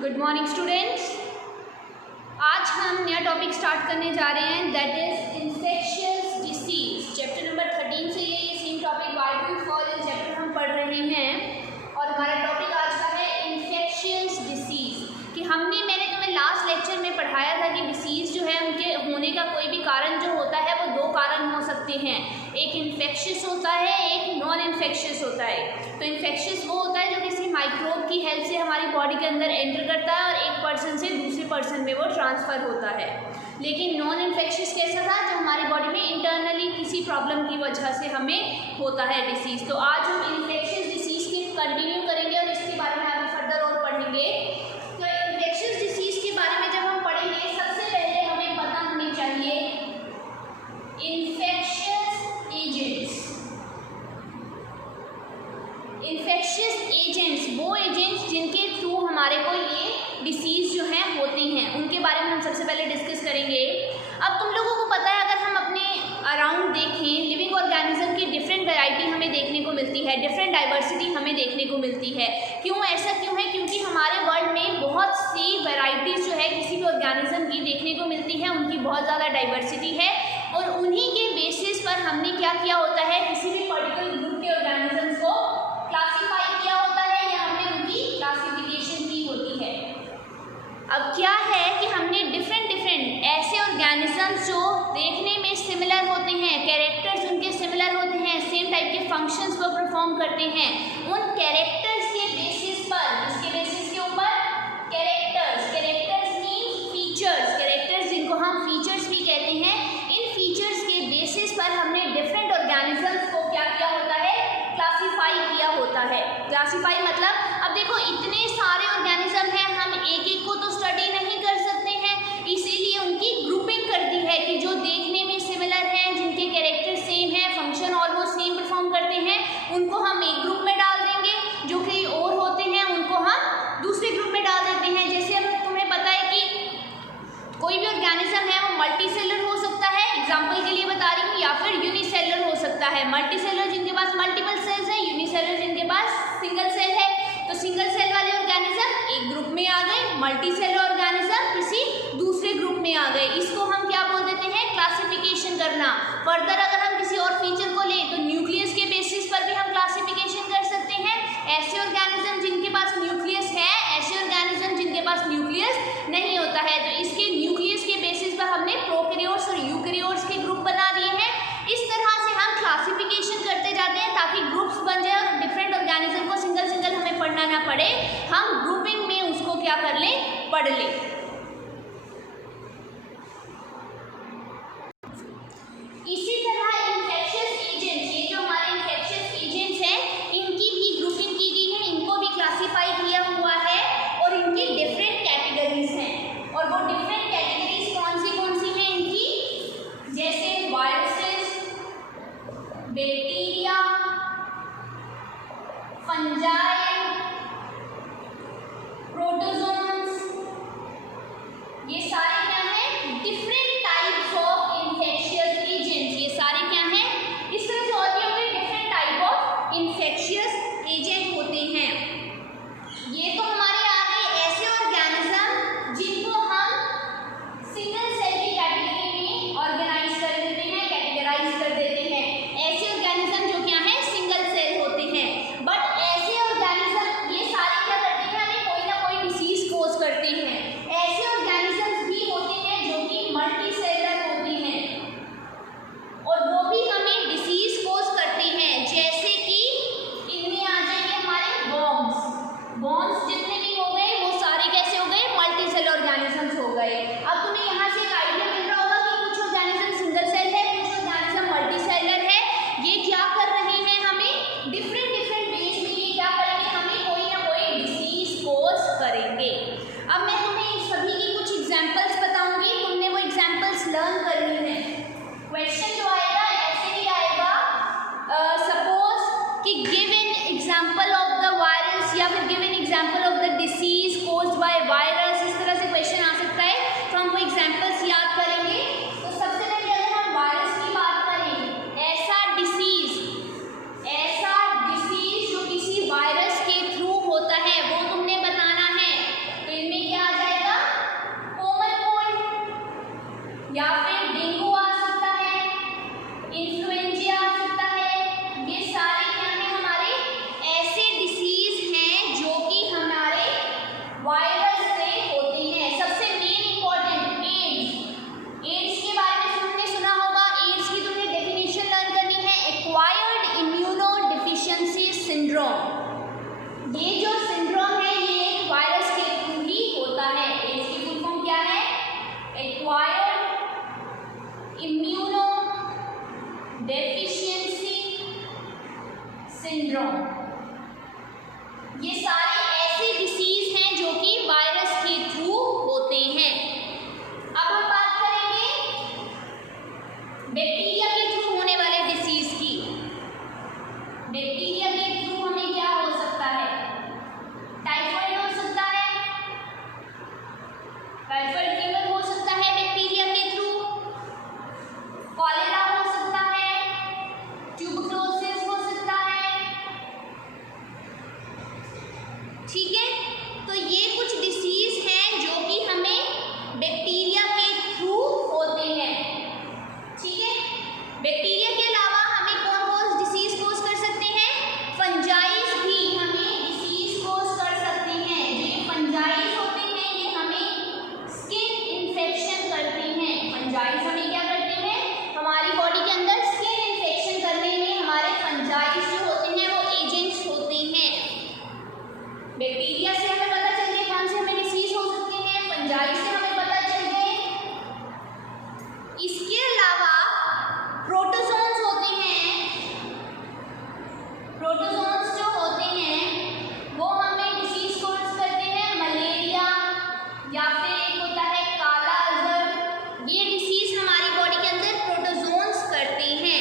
Good morning students. आज हम नया टॉपिक स्टार्ट करने जा रहे हैं, that is infectious disease. Chapter number 13 से ये same topic why do we fall in chapter हम पढ़ रहे हैं और हमारा टॉपिक आज का है इन्फेक्शियस डिसीज। कि मैंने तुम्हें लास्ट लेक्चर में पढ़ाया था कि डिसीज़ जो है उनके होने का कोई भी कारण जो होता है वो दो कारण हो सकते हैं, एक इन्फेक्शियस होता है, एक नॉन इन्फेक्शियस होता है। तो इन्फेक्शियस वो होता है जो किसी माइक्रोब की हेल्प से हमारी बॉडी के अंदर एंटर करता है और एक पर्सन से दूसरे पर्सन में वो ट्रांसफ़र होता है। लेकिन नॉन इन्फेक्शियस कैसा था, जो हमारी बॉडी में इंटरनली किसी प्रॉब्लम की वजह से हमें होता है डिसीज़। तो आज हम इन्फेक्शियस डिसीज़ की कंटिन्यू करेंगे और इसके बारे में आगे फर्दर और पढ़ेंगे। तो इन्फेक्शियस डिसीज़ के बारे में जब हम पढ़ेंगे, सबसे पहले हमें पता होनी चाहिए इन्फेक्शियस एजेंट्स। इन्फेक्शियस एजेंट्स वो एजेंट्स जिनके थ्रू हमारे को ये डिसीज़ जो है होती हैं, उनके बारे में हम सबसे पहले डिस्कस करेंगे। अब तुम लोगों को पता है, अगर हम अपने अराउंड देखें, लिविंग ऑर्गेनिज्म की डिफरेंट वैरायटी हमें देखने को मिलती है, डिफरेंट डाइवर्सिटी हमें देखने को मिलती है। क्यों ऐसा क्यों है? क्योंकि हमारे वर्ल्ड में बहुत सी वैरायटीज़ जो है किसी भी ऑर्गेनिज्म की देखने को मिलती है, उनकी बहुत ज़्यादा डाइवर्सिटी है और उन्हीं के बेसिस पर हमने क्या किया होता है, किसी भी पर्टिकुलर ग्रुप के ऑर्गेनिजम्स को क्लासीफाई किया होता है या हमने उनकी क्लासिफिकेशन की होती है। अब क्या है कि हमने डिफरेंट ऐसे ऑर्गेनिजम्स जो देखने में सिमिलर होते हैं, कैरेक्टर्स उनके सिमिलर होते हैं, सेम टाइप के फंक्शंस वो परफॉर्म करते हैं, उन कैरेक्टर्स के बेसिस पर, इसके बेसिस के ऊपर कैरेक्टर्स मीन्स फीचर्स, कैरेक्टर्स जिनको हम फीचर्स भी कहते हैं, इन फीचर्स के बेसिस पर हमने डिफरेंट ऑर्गेनिजम्स को क्या किया होता है, क्लासीफाई किया होता है। क्लासीफाई मतलब, अब देखो इतने सारे ऑर्गेनिज्म हैं, हम एक एक को तो स्टडी नहीं कर सकते हैं, इसीलिए उनकी ग्रुपिंग कर दी है कि जो देखने में सिमिलर हैं, जिनके कैरेक्टर सेम है, फंक्शन ऑलमोस्ट सेम परफॉर्म करते हैं, उनको हम एक ग्रुप में डाल देंगे, जो कि और होते हैं उनको हम दूसरे ग्रुप में डाल देते हैं। जैसे अब तुम्हें पता है कि कोई भी ऑर्गेनिज्म है वो मल्टी सेलर हो सकता है, एग्जाम्पल के लिए बता रही हूँ, या फिर यूनिसेलर हो सकता है। मल्टी सेलर जिनके पास मल्टीपल सेल्स हैं, यूनिसेलर जिनके पास सिंगल सेल है। तो सिंगल सेल वाले ऑर्गेनिज्म एक ग्रुप में आ गए, मल्टी सेलर ऑर्गेनिज्म किसी दूसरे ग्रुप में आ गए। इसको हम क्या बोल देते हैं, क्लासिफिकेशन करना। फर्दर अगर हम किसी और फीचर को लें तो न्यूक्लियस के बेसिस पर भी हम क्लासिफिकेशन कर सकते हैं। ऐसे ऑर्गेनिज्म जिनके पास न्यूक्लियस है, ऐसे ऑर्गेनिज्म जिनके पास न्यूक्लियस नहीं होता है। तो इसके न्यूक्लियस के बेसिस पर हमने प्रोकैरियोट्स और यूकैरियोट्स के ग्रुप बना दिए हैं। इस तरह से हम क्लासिफिकेशन करते जाते हैं ताकि ग्रुप्स बन जाए और डिफरेंट ऑर्गेनिज्म को सिंगल सिंगल हमें पढ़ना ना पड़े, हम ग्रुपिंग में उसको क्या कर लें, पढ़ लें। इसी तरह इन्फेक्शियस एजेंट्स, ये जो हमारे इन्फेक्शियस एजेंट्स हैं, इनकी भी ग्रुपिंग की गई है, इनको भी क्लासीफाई किया हुआ है और इनकी डिफरेंट कैटेगरीज हैं। और वो डिफरेंट कैटेगरीज कौन सी हैं इनकी, जैसे वायरसेस, बैक्टीरिया, फंजाई, प्रोटोजोन्स, ये सारे क्या हैं, different types of infectious agents. ये सारे क्या हैं, इस तरह से और भी होंगे, different type of infectious agent होते हैं। ये तो हमारे आ गए ऐसे ऑर्गेनिज्म जिनको हम सिंगल सेल की कैटेगरी में ऑर्गेनाइज कर देते हैं, कैटेगराइज कर देते हैं। ऐसे ऑर्गेनिज्म जो क्या है, सिंगल सेल होते हैं। बट ऐसे ऑर्गेनिज्म ये सारे क्या करते हैं, हमें कोई ना कोई डिसीज कोज करते हैं। ऐसे ऑर्गेनिजम्स भी होते हैं जो कि मल्टी सेलर होते हैं और वो भी हमें डिसीज कोज करते हैं। जैसे कि इनमें आ जाएंगे हमारे बॉम्ब्स जितने भी हो गए वो सारे कैसे हो गए, मल्टी सेल ऑर्गेनिजम्स हो गए। अब तुम्हें यहाँ से एक आइडिया मिल रहा होगा कि कुछ ऑर्गेनिज्म सिंगल सेल है, कुछ ऑर्गेनिज्म मल्टी सेलर है। ये क्या कर रहे हैं, हमें डिफरेंट वेज में ये क्या करेंगे, हमें कोई ना कोई डिसीज कोज करेंगे। अब मैं तुम्हें इन सभी की कुछ एग्जाम्पल्स बताऊंगी, तुमने वो एग्जाम्पल्स लर्न करनी है। क्वेश्चन जो आएगा ऐसे ही आएगा, सपोज कि give an example of the virus या फिर give an example of the disease caused by virus, इस तरह से क्वेश्चन आ सकता है। तो हम वो एग्जाम्पल्स याद करेंगे। तो सबसे पहले अगर हम वायरस की बात करें, ऐसा डिसीज जो किसी वायरस के थ्रू होता है वो तुमने बताना है। तो इनमें तो ये कुछ डिसीज हैं जो कि हमें बैक्टीरिया के थ्रू होते हैं, ठीक है। बैक्टीरिया के अलावा हमें कौन कौन डिसीज कोज कर सकते हैं? फंजाइज भी हमें डिसीज कोज कर सकते हैं। ये फंजाइज होते हैं, ये हमें स्किन इन्फेक्शन करते हैं। फंजाइज हमें क्या करते हैं? हमारी बॉडी के अंदर स्किन इन्फेक्शन करने में हमारे फंजाइज जो होते हैं वो एजेंट्स होते हैं। बैक्टीरिया से हमें पता चल गया कौन से हमें डिसीज हो सकते हैं, फंजाइज से हमें पता चल गए। इसके अलावा प्रोटोजोन्स होते हैं। प्रोटोजोन्स जो होते हैं वो हमें डिसीज कोज करते हैं, मलेरिया या फिर एक होता है काला अजहर। ये डिसीज हमारी बॉडी के अंदर प्रोटोजोन्स करते हैं।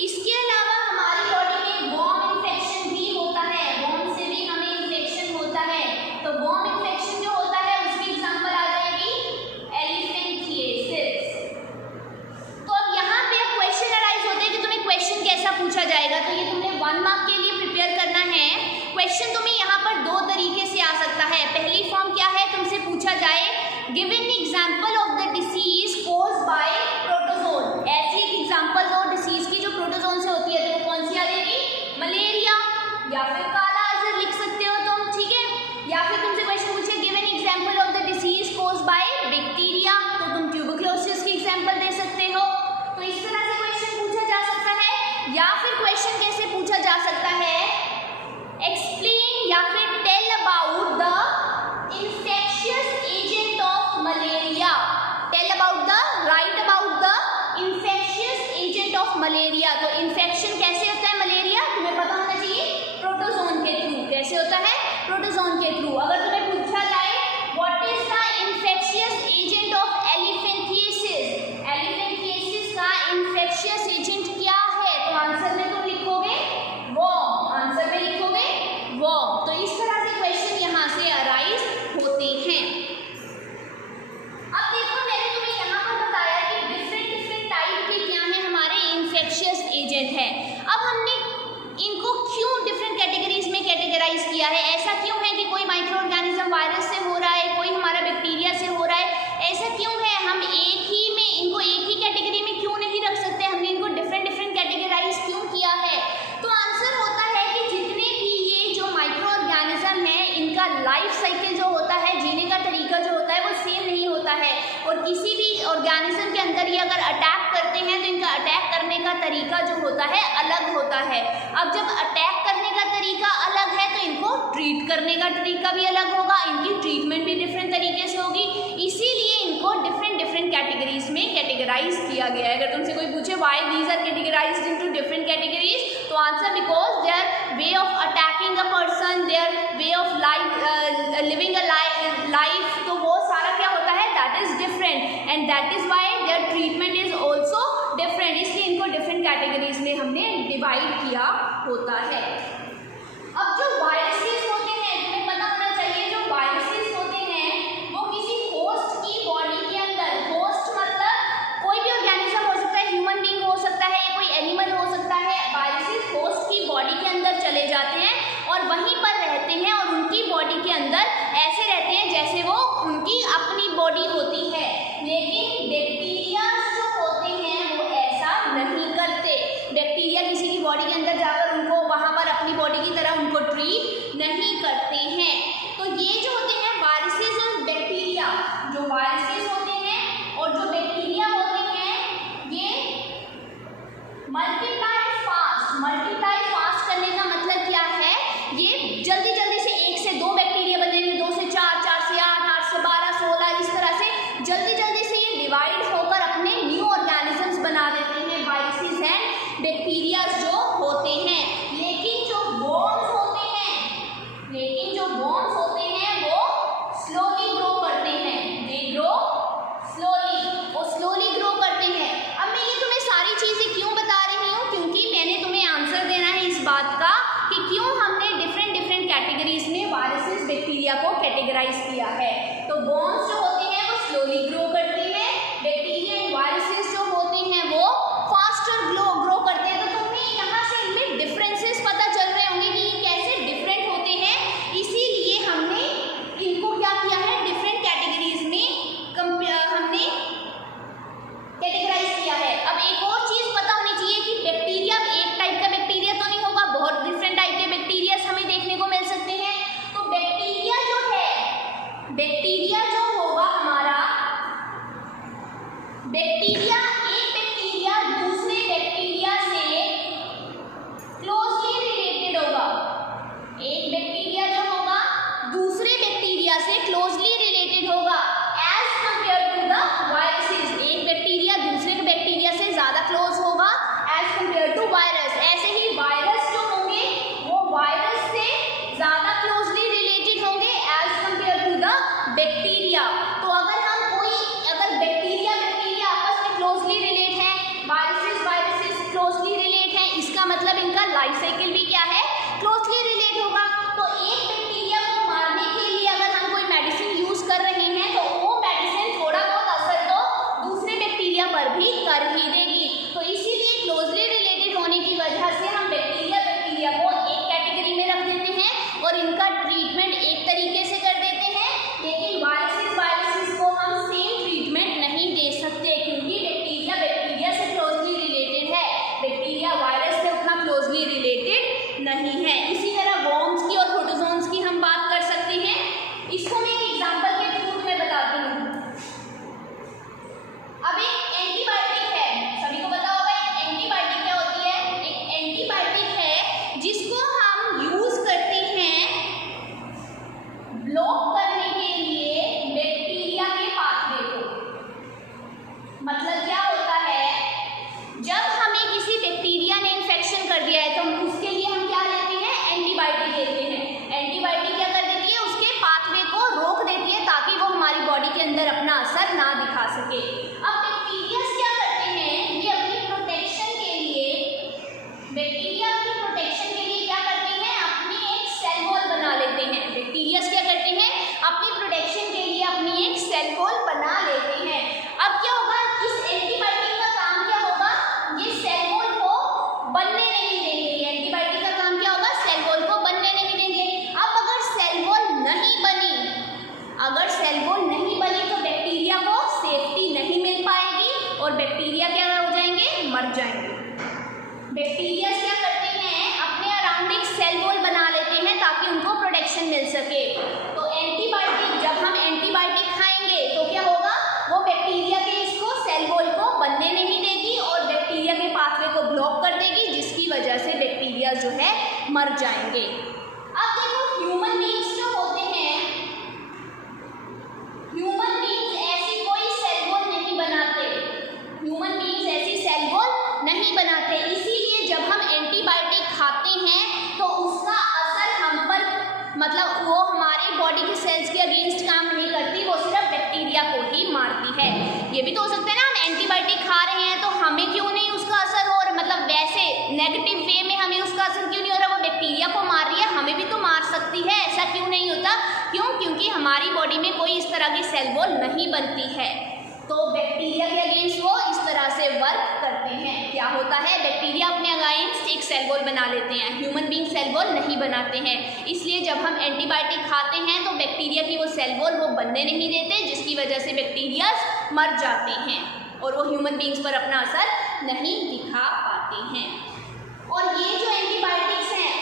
इसके अलावा हमारी बॉडी में वॉर्म इन्फेक्शन भी होता है, वॉर्म से भी हमें इन्फेक्शन होता है। तो वॉर्म इन्फेक्शन जो होता है उसकी एग्जांपल आ जाएगी एलिफेंटिएसिस। तो अब यहाँ पे अब क्वेश्चन अराइज होते हैं कि तुम्हें क्वेश्चन कैसा पूछा जाएगा। तो ये तुमने 1 मार्क के लिए प्रिपेयर करना है। क्वेश्चन तुम्हें यहाँ पर 2 तरीके से आ सकता है। पहली फॉर्म क्या है, तुमसे पूछा जाए give an example of the disease caused by protozoan. ऐसी एक एग्जांपल दो डिसीज की जो प्रोटोजोन से होती है, तो वो कौन सी आ जाएगी? मलेरिया या फिर काला अजहर लिख सकते हो तुम, ठीक है। या फिर तुमसे क्वेश्चन पूछे give an example of the disease caused by bacteria, तो तुम ट्यूबरक्लोसिस की एग्जांपल दे सकते हो। तो इस तरह से क्वेश्चन पूछा जा सकता है। या फिर क्वेश्चन कैसे पूछा जा सकता है, एक्सप्लेन या फिर tell about the infectious agent of malaria. Tell about the, write about the infectious agent of malaria. तो इन्फेक्शन कैसे होता है मलेरिया, तुम्हें पता होना चाहिए, प्रोटोजोन के थ्रू। कैसे होता है? प्रोटोजोन के थ्रू। अगर तुम्हें पूछा जाए what is the infectious agent of एलिफेंटिएसिस, एलिफेंटिएसिस का इन्फेक्शियस एजेंट क्या है, तो आंसर में तुम लिखोगे वॉर्म। आंसर में लिखोगे वॉर्म। तो इस तरह से क्वेश्चन यहाँ से अराइज होते हैं। अब देखो मैंने तुम्हें यहाँ पर बताया कि डिफरेंट टाइप के क्या है हमारे इन्फेक्शियस एजेंट है। अब हमने इनको क्यों डिफरेंट कैटेगरीज में कैटेगराइज किया है? ऐसा क्यों है कि कोई माइक्रो ऑर्गेनिज्म वायरस से हो रहा है, कोई हमारा बैक्टीरिया से हो रहा है, ऐसा क्यों है? हम एक ही में इनको एक ही कैटेगरी में क्यों नहीं रख सकते? हमने इनको डिफरेंट कैटेगराइज क्यों किया है? तो आंसर होता है कि जितने भी ये जो माइक्रो ऑर्गेनिज्म है इनका लाइफ साइकिल जो होता है, जीने का तरीका जो होता है वो सेम नहीं होता है। और किसी भी ऑर्गेनिज्म के अंदर ये अगर अटैक करते हैं तो इनका अटैक करने का तरीका जो होता है अलग होता है। अब जब अटैक करने का तरीका अलग है तो इनको ट्रीट करने का तरीका भी अलग होगा, इनकी ट्रीटमेंट भी डिफरेंट तरीके से होगी। इसीलिए इनको डिफरेंट कैटेगरीज में कैटेगराइज किया गया है। अगर तुमसे कोई पूछे why these are categorised into different categories, तो answer because their way of attacking a person, their way of life living a life, तो वो सारा क्या होता है, that is different and that is why their treatment is also different. इसलिए इनको different categories में हमने डिवाइड किया होता है। अब जो वायरसेस होते हैं, तुम्हें पता होना चाहिए जो वायरसेस होते हैं वो किसी होस्ट की बॉडी के अंदर, होस्ट मतलब कोई भी ऑर्गेनिज्म हो सकता है, ह्यूमन बीइंग हो सकता है या कोई एनिमल हो सकता है। वायरसेस होस्ट की बॉडी के अंदर चले जाते हैं और वहीं पर रहते हैं और उनकी बॉडी के अंदर ऐसे रहते हैं जैसे वो उनकी अपनी बॉडी होती है। लेकिन बैक्टीरिया जो होते हैं वो ऐसा नहीं करते। बैक्टीरिया किसी की बॉडी के अंदर जाकर उनको वहाँ पर अपनी बॉडी की तरह उनको ट्रीट नहीं करते हैं। तो ये जो होते हैं वायरसेस और बैक्टीरिया, जो वायरसेस होते हैं और जो बैक्टीरिया होते हैं, ये मल्टीप्लाई फास्ट करने का मतलब क्या है, ये जल्दी से 1 से 2 बैक्टीरिया बनेंगे, 2 से 4, 4 से 8, 8 से 12, 16, इस तरह से जल्दी से ये डिवाइड होकर अपने न्यू ऑर्गेनिजम्स बना देते हैं, वायरसेस एंड बैक्टीरिया जो होते हैं। लेकिन जो वॉर्म्स होते हैं वो स्लोली ग्रो करते हैं, दे ग्रो स्लोली, वो स्लोली ग्रो करते हैं। अब मैं ये तुम्हें सारी चीज़ें क्यों बता रही हूँ, क्योंकि मैंने तुम्हें आंसर देना है इस बात का कि क्यों हमने डिफरेंट कैटेगरीज में वायरसेस बैक्टीरिया को कैटेगराइज किया है। तो वॉर्म्स जो होते हैं वो स्लोली ग्रो करते हैं, बैक्टीरिया एंड वायरसेस जो होते हैं वो फास्टर ग्रो करते हैं। तो तुम्हें यहाँ से इनमें डिफरेंसेस पता चल रहे होंगे कि ये कैसे डिफरेंट होते हैं। इसीलिए हमने इन बैक्टीरिया जो होगा हमारा, बैक्टीरिया, एक बैक्टीरिया दूसरे बैक्टीरिया से क्लोजली रिलेटेड होगा। एक बैक्टीरिया जो होगा दूसरे बैक्टीरिया से क्लोजली रिलेटेड होगा as compare to the viruses. एक बैक्टीरिया दूसरे बैक्टीरिया से ज्यादा क्लोज होगा एज कंपेयर टू वायरस। ऐसे ही वायरस जो होंगे वो वायरस से ज्यादा क्लोजली रिलेटेड होंगे as compare to the bacteria. तो अगर बैक्टीरिया आपस में क्लोजली रिलेट है, वायरसेस क्लोजली रिलेट है, इसका मतलब इनका लाइफ साइकिल भी क्या है, क्लोजली रिलेट होगा। तो एक बैक्टीरिया को मारने के लिए अगर हम कोई मेडिसिन यूज कर रहे हैं तो वो मेडिसिन थोड़ा बहुत असर तो दूसरे बैक्टीरिया पर भी कर ही देगी। तो इसीलिए क्लोजली रिलेटेड होने की वजह से हम बैक्टीरिया को एक कैटेगरी में रख देते हैं और इनका ट्रीटमेंट एक तरीके से कर देते हैं। लेकिन वायरसेस को हम सेम ट्रीटमेंट नहीं दे सकते क्योंकि बैक्टीरिया से क्लोजली रिलेटेड है, बैक्टीरिया वायरस से उतना क्लोजली रिलेटेड नहीं है। इसी तरह वर्म्स की और प्रोटोजोन्स की हम बात कर सकते हैं। इसको मैं एक एग्जांपल के थ्रू तुम्हें बताती हूँ। अब एक एंटीबायोटिक है, सभी को पता होगा एंटीबायोटिक क्या होती है। एक एंटीबायोटिक है जिसको हम यूज करते हैं ब्लॉक करने के लिए बैक्टीरिया के पाथवे को। मतलब क्या होता है, जब हमें किसी बैक्टीरिया ने इन्फेक्शन कर दिया है तो उसके लिए हम क्या लेते हैं, एंटीबायोटिक लेते हैं। एंटीबायोटिक क्या कर देती है, उसके पाथवे को रोक देती है ताकि वो हमारी बॉडी के अंदर अपना असर ना दिखा सके। अब बैक्टीरिया क्या करते हैं, ये अपनी प्रोटेक्शन के लिए, बैक्टीरिया अपनी प्रोटेक्शन के लिए क्या करते हैं, अपनी एक सेल वॉल बना लेते हैं। बैक्टीरिया क्या करते हैं, अपनी प्रोटेक्शन के लिए अपनी एक सेल वॉल बना लेते हैं। अब क्या होगा, इस एंटीबायोटिक का काम क्या होगा, ये सेल वॉल को बनने नहीं देंगे। एंटीबायोटिक का काम क्या होगा, सेल वॉल को बनने नहीं देंगे। अब अगर सेल वॉल नहीं बनी तो बैक्टीरिया को सेफ्टी नहीं मिल पाएगी और बैक्टीरिया क्या हो जाएंगे, मर जाएंगे। बैक्टीरिया क्या करते हैं, अपने अराउंड एक सेल वॉल बना लेते हैं ताकि उनको प्रोटेक्शन मिल सके। तो एंटीबायोटिक, जब हम एंटीबायोटिक खाएंगे तो क्या होगा, वो बैक्टीरिया के इसको सेल वॉल को बनने नहीं देगी और बैक्टीरिया के पाथवे को ब्लॉक कर देगी, जिसकी वजह से बैक्टीरिया जो है मर जाएंगे। अब देखो ह्यूमन बीइंग्स जो होते हैं, ह्यूमन बीइंग्स ऐसी कोई सेल वॉल नहीं बनाते, ह्यूमन बीइंग्स ऐसी सेल वॉल नहीं बनाते। इसीलिए जब हम एंटीबायोटिक खाते हैं तो उसका असर हम पर, मतलब वो हमारे बॉडी के सेल्स के अगेंस्ट काम नहीं करती, वो सिर्फ बैक्टीरिया को ही मारती है। ये भी तो हो सकता है ना, हम एंटीबायोटिक खा रहे हैं तो हमें क्यों नहीं उसका असर हो रहा, मतलब वैसे नेगेटिव वे में हमें उसका असर क्यों नहीं हो रहा, वो बैक्टीरिया को मार रही है, हमें भी तो मार सकती है, ऐसा क्यों नहीं होता, क्यों, क्योंकि हमारी बॉडी में कोई इस तरह की सेल वॉल नहीं बनती है। तो बैक्टीरिया के अगेंस्ट वो इस तरह से वर्क करते हैं। क्या होता है, बैक्टीरिया अपने अगेंस्ट एक सेल वॉल बना लेते हैं, ह्यूमन बीइंग सेल वॉल नहीं बनाते हैं। इसलिए जब हम एंटीबायोटिक खाते हैं तो बैक्टीरिया की वो सेल वॉल वो बनने नहीं देते, जिसकी वजह से बैक्टीरिया मर जाते हैं और वो ह्यूमन बीइंग्स पर अपना असर नहीं दिखा पाते हैं। और ये जो एंटीबायोटिक्स हैं,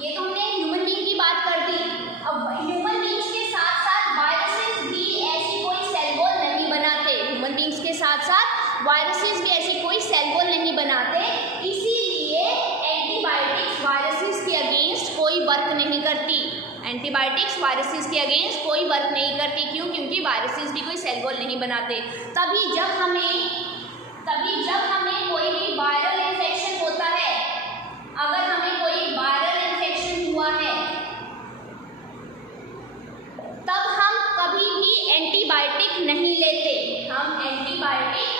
ये तो हमने ह्यूमन बीइंग की बात कर दी। अब ह्यूमन बीइंग्स के साथ साथ वायरसेस भी ऐसी कोई सेल वॉल नहीं बनाते, ह्यूमन बीइंग्स के साथ साथ वायरसेस भी ऐसी कोई सेल वॉल नहीं बनाते। इसीलिए एंटीबायोटिक्स वायरसेस के अगेंस्ट कोई वर्क नहीं करती, एंटीबायोटिक्स वायरसेस के अगेंस्ट कोई वर्क नहीं करती। क्यों, क्योंकि वायरसेस भी कोई सेल वॉल नहीं बनाते। तभी जब हमें कोई भी वायरल इन्फेक्शन होता है, अगर हमें कोई वायरल इन्फेक्शन हुआ है तब हम कभी भी एंटीबायोटिक नहीं लेते, हम एंटीबायोटिक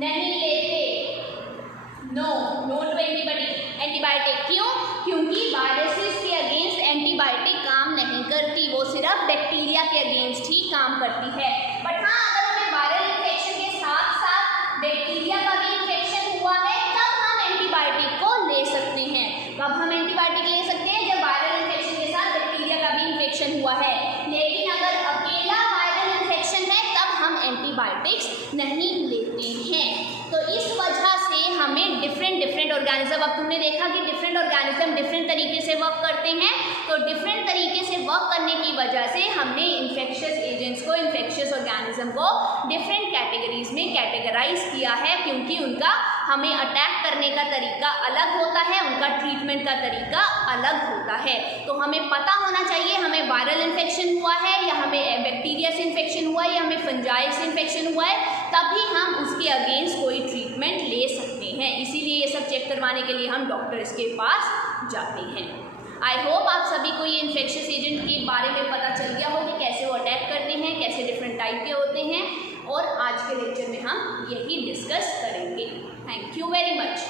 नहीं लेते, नोट एंटीबायोटिक। क्यों, क्योंकि वायरसेस के अगेंस्ट एंटीबायोटिक काम नहीं करती, वो सिर्फ बैक्टीरिया के अगेंस्ट ही काम करती है। बट हाँ, अगर हमें वायरल इन्फेक्शन के साथ साथ बैक्टीरिया का भी इन्फेक्शन हुआ है तब हम एंटीबायोटिक को ले सकते हैं। कब हम एंटीबायोटिक ले सकते हैं, जब वायरल इन्फेक्शन के साथ बैक्टीरिया का भी इन्फेक्शन हुआ है। लेकिन अगर अकेला वायरल इन्फेक्शन है तब हम एंटीबायोटिक्स नहीं लेते हैं। तो इस वजह से हमें डिफरेंट ऑर्गेनिज्म, अब तुमने देखा कि डिफरेंट ऑर्गेनिज्म डिफरेंट तरीके से वर्क करते हैं, तो डिफरेंट तरीके से वर्क करने की वजह से हमने इन्फेक्शन को, इन्फेक्शियस ऑर्गेनिज्म को डिफरेंट कैटेगरीज में कैटेगराइज किया है, क्योंकि उनका हमें अटैक करने का तरीका अलग होता है, उनका ट्रीटमेंट का तरीका अलग होता है। तो हमें पता होना चाहिए हमें वायरल इन्फेक्शन हुआ है या हमें बैक्टीरिया से इन्फेक्शन हुआ है या हमें फंजाई से इन्फेक्शन हुआ है, तभी हम उसके अगेंस्ट कोई ट्रीटमेंट ले सकते हैं। इसीलिए ये सब चेक करवाने के लिए हम डॉक्टर्स के पास जाते हैं। आई होप आप सभी को ये इन्फेक्शियस एजेंट के बारे में पता चल गया हो कि कैसे वो अटैक करते हैं, कैसे डिफरेंट टाइप के होते हैं, और आज के लेक्चर में हम यही डिस्कस करेंगे। Thank you very much.